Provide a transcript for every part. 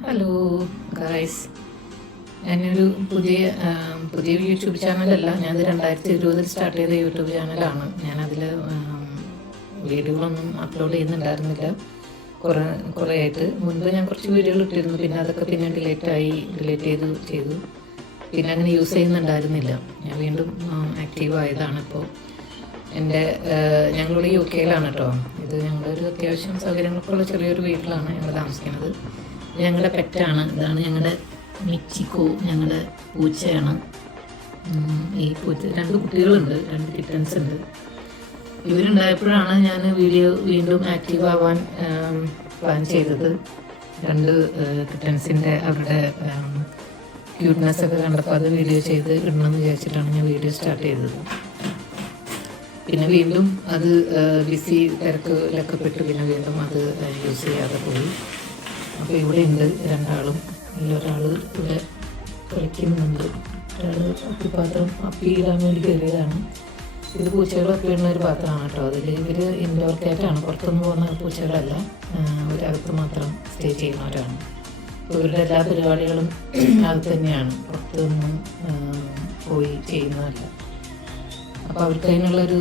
Hello guys, ഞാനൊരു പുതിയ YouTube ചാനലല്ല. ഞാനത് 2020 സ്റ്റാർട്ട് ചെയ്ത യൂട്യൂബ് ചാനലാണ്. ഞാനതിൽ വീഡിയോകളൊന്നും അപ്ലോഡ് ചെയ്യുന്നുണ്ടായിരുന്നില്ല കുറേ ആയിട്ട്. മുൻപ് ഞാൻ കുറച്ച് വീഡിയോകൾ ഇട്ടിരുന്നു, പിന്നെ അതൊക്കെ പിന്നെ ഡിലീറ്റ് ചെയ്തു. പിന്നെ അങ്ങനെ യൂസ് ചെയ്യുന്നുണ്ടായിരുന്നില്ല. ഞാൻ വീണ്ടും ആക്റ്റീവ് ആയതാണ് ഇപ്പോൾ. ഞങ്ങളിവിടെ UK കേട്ടോ. ഇത് ഞങ്ങളൊരു അത്യാവശ്യം സൗകര്യങ്ങൾക്കുള്ള ചെറിയൊരു വീട്ടിലാണ് ഞങ്ങൾ താമസിക്കുന്നത്. ഞങ്ങളുടെ പെറ്റാണ്. ഇതാണ് ഞങ്ങളുടെ മിച്ചിക്കോ, ഞങ്ങളുടെ പൂച്ചയാണ്. ഈ പൂച്ച 2 കുട്ടികളുണ്ട്, 2 കിറ്റൻസ് ഉണ്ട്. ഇവരുണ്ടായപ്പോഴാണ് ഞാൻ വീണ്ടും ആക്റ്റീവ് ആവാൻ പ്ലാൻ ചെയ്തത്. 2 കിറ്റൻസിൻ്റെ അവരുടെ ക്യൂട്ട്നെസ് ഒക്കെ കണ്ടപ്പോൾ അത് വീഡിയോ ചെയ്ത് ഇടണമെന്ന് വിചാരിച്ചിട്ടാണ് ഞാൻ വീഡിയോ സ്റ്റാർട്ട് ചെയ്തത്. പിന്നെ വീണ്ടും അത് തിരക്കിലൊക്കെ പെട്ട് പിന്നെ വീണ്ടും അത് യൂസ് ചെയ്യാതെ പോയി. അപ്പോൾ ഇവിടെ ഉണ്ട് 2 ആളും. ഒരാൾ ഇവിടെ കളിക്കുന്നുണ്ട്, ഒരാൾ അപ്പിപ്പാത്രം അപ്പിയിടാൻ വേണ്ടി കയറിയതാണ്. ഇത് പൂച്ചകൾ അപ്പിയിടുന്ന ഒരു പാത്രമാണ് കേട്ടോ. അതിൽ ഇവർ ഇൻഡോർ കാറ്റാണ്, പുറത്തുനിന്ന് പോകുന്ന പൂച്ചകളല്ല, ഒരകത്ത് മാത്രം സ്റ്റേ ചെയ്യുന്നവരാണ്. അപ്പോൾ ഇവരുടെ എല്ലാ പരിപാടികളും അത് തന്നെയാണ്, പുറത്തുനിന്ന് പോയി ചെയ്യുന്നതല്ല. അപ്പോൾ അവർക്ക് അതിനുള്ളൊരു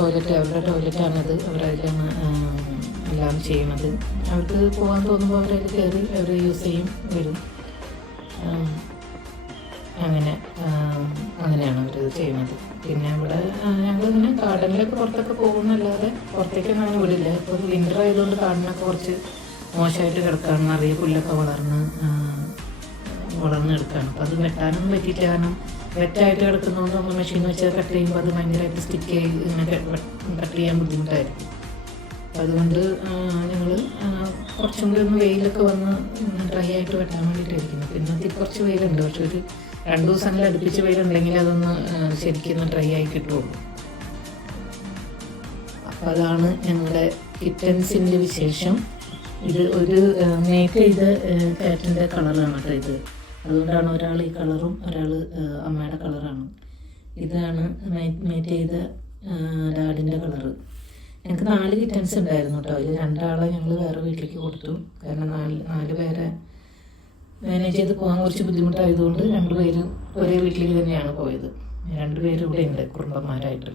അവരുടെ ടോയ്ലറ്റാണത്. അവരതിലാണ് എല്ലാം ചെയ്യണത്. അവർക്ക് പോകാൻ തോന്നുമ്പോൾ അവരതിൽ കയറി അവർ യൂസ് ചെയ്യും, വരും. അങ്ങനെയാണ് അവർ ചെയ്യുന്നത്. പിന്നെ ഇവിടെ ഞങ്ങളിങ്ങനെ ഗാർഡനിലൊക്കെ പുറത്തൊക്കെ പോകുന്നല്ലാതെ പുറത്തേക്കൊന്നും അങ്ങനെ വിടില്ല. ഇപ്പോൾ വിൻ്റർ ആയതുകൊണ്ട് ഗാർഡനൊക്കെ കുറച്ച് മോശമായിട്ട് കിടക്കുകയാണ്. നിറയെ പുല്ലൊക്കെ വളർന്നെടുക്കുകയാണ്. അപ്പോൾ അത് വെട്ടാനൊന്നും പറ്റിയില്ല. കാരണം വെറ്റായിട്ട് കിടക്കുന്നതുകൊണ്ട് നമ്മൾ മെഷീൻ വെച്ച് കട്ട് ചെയ്യുമ്പോൾ അത് ഭയങ്കരമായിട്ട് ഇങ്ങനെ കട്ട് ചെയ്യാൻ ബുദ്ധിമുട്ടായിരിക്കും. അതുകൊണ്ട് ഞങ്ങൾ കുറച്ചും കൂടി ഒന്ന് വെയിലൊക്കെ വന്ന് ഡ്രൈ ആയിട്ട് വെട്ടാൻ വേണ്ടിയിട്ടായിരിക്കുന്നു. പിന്നെ കുറച്ച് വെയിലുണ്ട്, പക്ഷെ ഒരു 2 ദിവസങ്ങളിൽ അടുപ്പിച്ച് വെയിലുണ്ടെങ്കിൽ അതൊന്ന് ശരിക്കും ഡ്രൈ ആയി കിട്ടുള്ളൂ. അപ്പോൾ അതാണ് ഞങ്ങളുടെ കിറ്റൻസിൻ്റെ വിശേഷം. ഇത് ഒരു മേക്ക് ചെയ്ത കാറ്റിൻ്റെ കളറാണ് കേട്ടോ ഇത്. അതുകൊണ്ടാണ് ഒരാൾ ഈ കളറും ഒരാൾ അമ്മയുടെ കളറാണ്. ഇതാണ് മേറ്റ് ചെയ്ത ഡാഡിൻ്റെ കളറ്. ഞങ്ങൾക്ക് 4 കിറ്റൻസ് ഉണ്ടായിരുന്നു കേട്ടോ. അതിൽ 2 ആളെ ഞങ്ങൾ വേറെ വീട്ടിലേക്ക് കൊടുത്തു. കാരണം 4 പേരെ മാനേജ് ചെയ്ത് പോകാൻ കുറച്ച് ബുദ്ധിമുട്ടായതുകൊണ്ട് 2 പേര് ഒരേ വീട്ടിലേക്ക് തന്നെയാണ് പോയത്. 2 പേര് ഇവിടെ ഉണ്ട് കുടുംബന്മാരായിട്ട്.